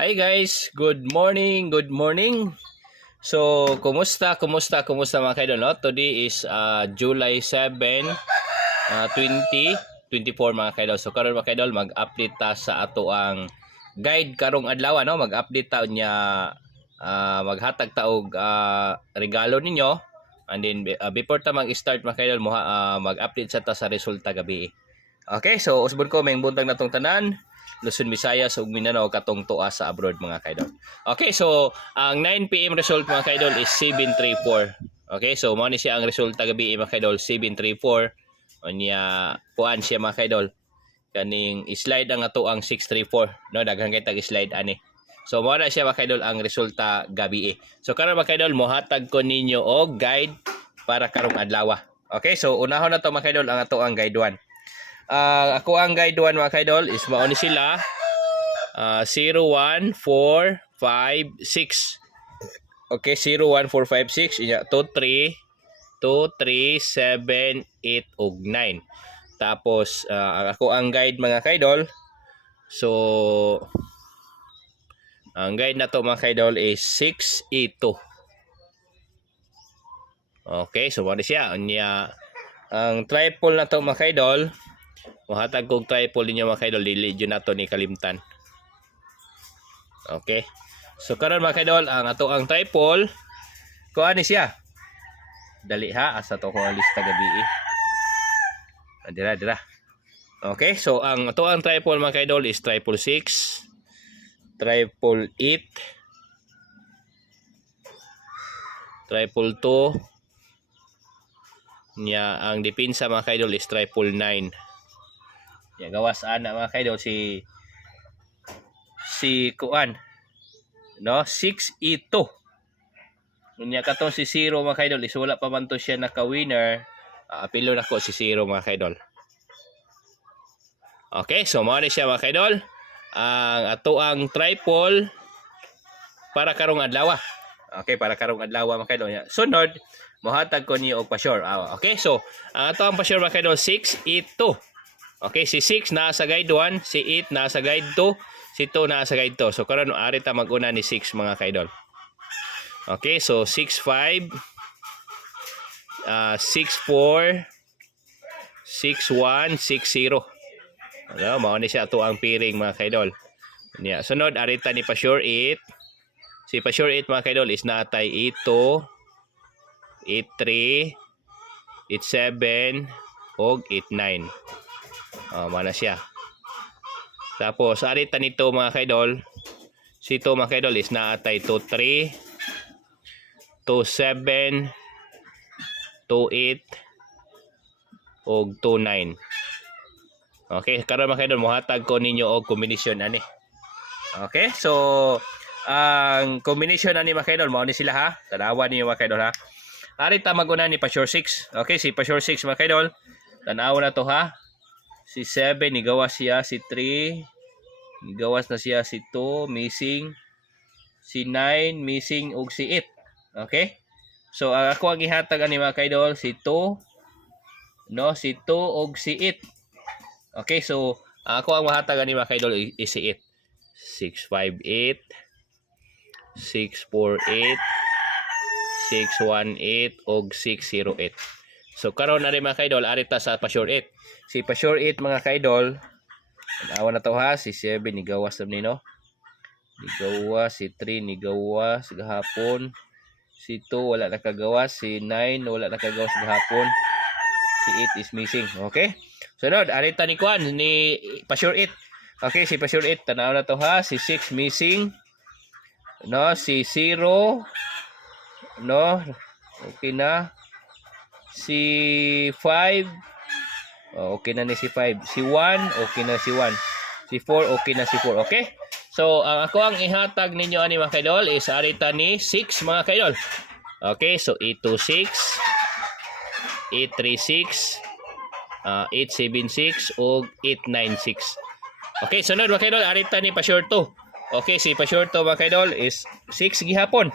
Hi guys, good morning, good morning. So, kumusta mga kaidol, no? Today is July 7, 2024 mga kaidol. So, karon mga kaidol, mag-update ta sa ato ang guide karong adlaw, no? Mag-update ta niya, maghatag ta og regalo ninyo. And then before ta mag-start mga kaidol, mag-update sa ta sa resulta gabi. Okay, so usbon ko may buntag natong tanan. Luzon, Visayas ug Mindanao katong tuwa sa abroad mga kaidol. Okay, so ang 9 PM result mga kaidol is 734. Okay, so mao ni siya ang resulta gabi mga kaidol, 734. Unya puan siya mga kaidol. Kaning slide ang ato ang 634, no? Daghang kay tag slide ani. So mao na siya mga kaidol ang resulta gabi. So karon mga kaidol mohatag ko ninyo og guide para karong adlaw. Okay, so unahon na to mga kaidol ang ato ang guide 1. Ako ang guide 1 mga kaidol is mauni sila 01456. Okay, 01456 inya 23 7 8 ug 9. Tapos ako ang guide mga kaidol. So ang guide na to mga kaidol is 682. Okay, so mauni siya unya ang triple na to mga kaidol. Mahatag kong triple ninyo mga kaidol, dili yun nato ni kalimtan. Okay. So karon mga kaidol, ang ato ang triple, kuha ni siya. Dali ha, asa to ko lista gabi. Dira. Okay, so ang ato ang triple mga kaidol is 666, 888, 222. Nya ang depensa mga kaidol is 999. Ya gawas ana mga kaidol si kuan, no, 682. Unya katong si 0 mga kaidol is wala pa man to siya naka-winner. Apilo nako si 0 mga kaidol. Okay, so mao ni siya mga kaidol ang ato ang triple para karong adlaw. Okay, para karong adlaw mga kaidol. Sunod mohatag ko niyo og pa-sure. Okay, so ang ato ang pa-sure mga kaidol 682. Okay, si 6 naa sa guide 1, si 8 naa sa guide 2, si 2 naa sa guide 2. So karon ari ta mag-una ni 6 mga kaidol. Okay, so 65, 64, 61, 60. Ano, mao ni siya ato ang piring mga kaidol. Nya sunod ari ta ni pa-sure 8. Si pa-sure 8 mga kaidol is natay 82, 83, 87 og 89. Mana siya. Tapos arita nito mga kaidol, si to mga kaidol is naatay 23, 27, 28 og 29. Okay, karon mga kaidol mohatag ko ninyo og kombinasyon ani. Okay, so ang kombinasyon ani mga kaidol mao ni sila ha. Tanawan niyo mga kaidol ha. Arita maguna ni pa-sure 6. Okay, si pa-sure 6 mga kaidol. Tanaw na to ha. Si 7, nigawas siya. Si 3, nigawas na siya. Si 2, missing. Si 9, missing. Og si 8. Okay? So, ako ang ihatag ani mga kaidol. Si 2, no? Si 2 og si 8. Okay? So, ako ang mahatag ani mga kaidol is si 8. 658, 648, 618, og 608. So, karon na rin mga kaidol, arita sa pa-sure 8. Si pa-sure 8 mga kaidol, awan na to ha, si 7 nigawas na nino. Nigawas, si 3 nigawas gahapon. Si 2 wala nakagawas, si 9 wala nakagawas gahapon. Si 8 is missing. Okay? Sunod, arita ni Kwan ni pa-sure 8. Okay, si pa-sure 8 tanaw na to ha, si 6 missing. No, si 0 no, okay na. Si 5 okay na ni si 5. Si 1, okay na si 1. Si 4, okay na si 4. Okay? So, ako ang ihatag ninyo ani mga kaidol is arita ni 6 mga kaidol. Okay? So, 826, 836, 876, o 896. Okay? Sunod mga kaidol, arita ni pa-sure 2. Okay? Si pa-sure 2 mga kaidol is 6 gihapon.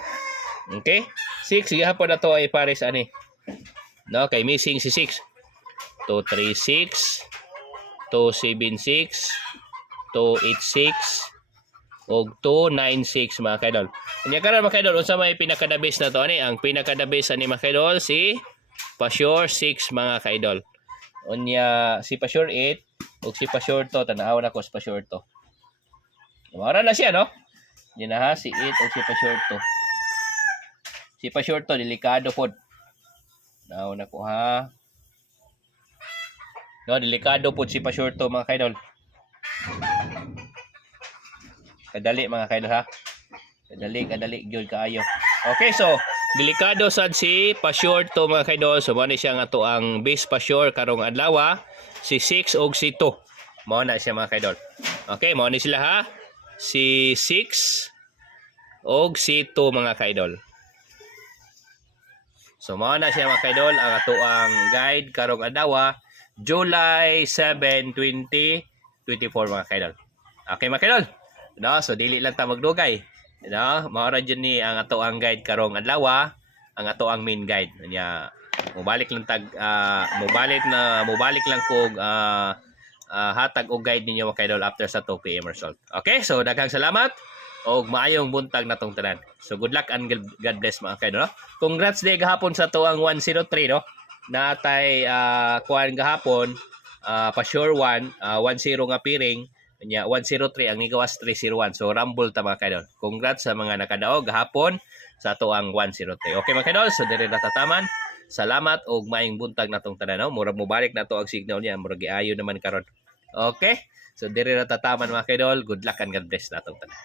Okay? 6 gihapon na to ay pares ani. No? Okay, missing si 6. 236, 276, 286, og 296 mga kaidol. Unya karon mga kaidol unsa may pinaka-the best na to ani? Ang pinaka-the best ani mga kaidol si Pa-Sure 6 mga kaidol. Unya si Pa-Sure 8 ug si Pa-Sure to tanaw na ko si Pa-Sure to. Mara na siya no? Yan na ha si 8 ug si Pa-Sure to. Si Pa-Sure to delikado pod. Tanaw na ko ha. No, delikado pod si Pa-Sure to mga kaidol. Kadali mga kaidol ha. Kadali gyud kaayo. Okay, so delikado sad si Pa-Sure to mga kaidol. So mo ni siya nga to ang base Pa-Sure karong adlaw, si 6 ug si 2. Mao na siya mga kaidol. Okay, mao ni sila ha. Si 6 ug si 2 mga kaidol. So mao na siya mga kaidol ang ato ang guide karong adlaw, July 7, 2024 mga kaidol. Okay mga kaidol. No, so dili lang ta magdugay. No, mao ra jud ni ang ato ang guide karong adlaw, ang ato ang main guide. Nya mobalik lang kog hatag og guide ninyo mga kaidol after sa 2 PM result. Okay, so daghang salamat og maayong buntag natong tanan. So good luck and God bless mga kaidol. No? Congrats day gahapon sa to ang 103 no. Natay kuan gahapon Pa-Sure 1 1-0 nga piring nya 103 ang nigawas 301. So rumble ta mga kaidol. Congrats sa mga nakadaog gahapon sa to ang 103. Okay mga kaidol, so diri natataman. Salamat og maayong buntag natong tanan no. Murag mobalik na to ang signal niya, murag giayo naman karon. Okay? So diri natataman mga kaidol. Good luck and God bless natong tanan.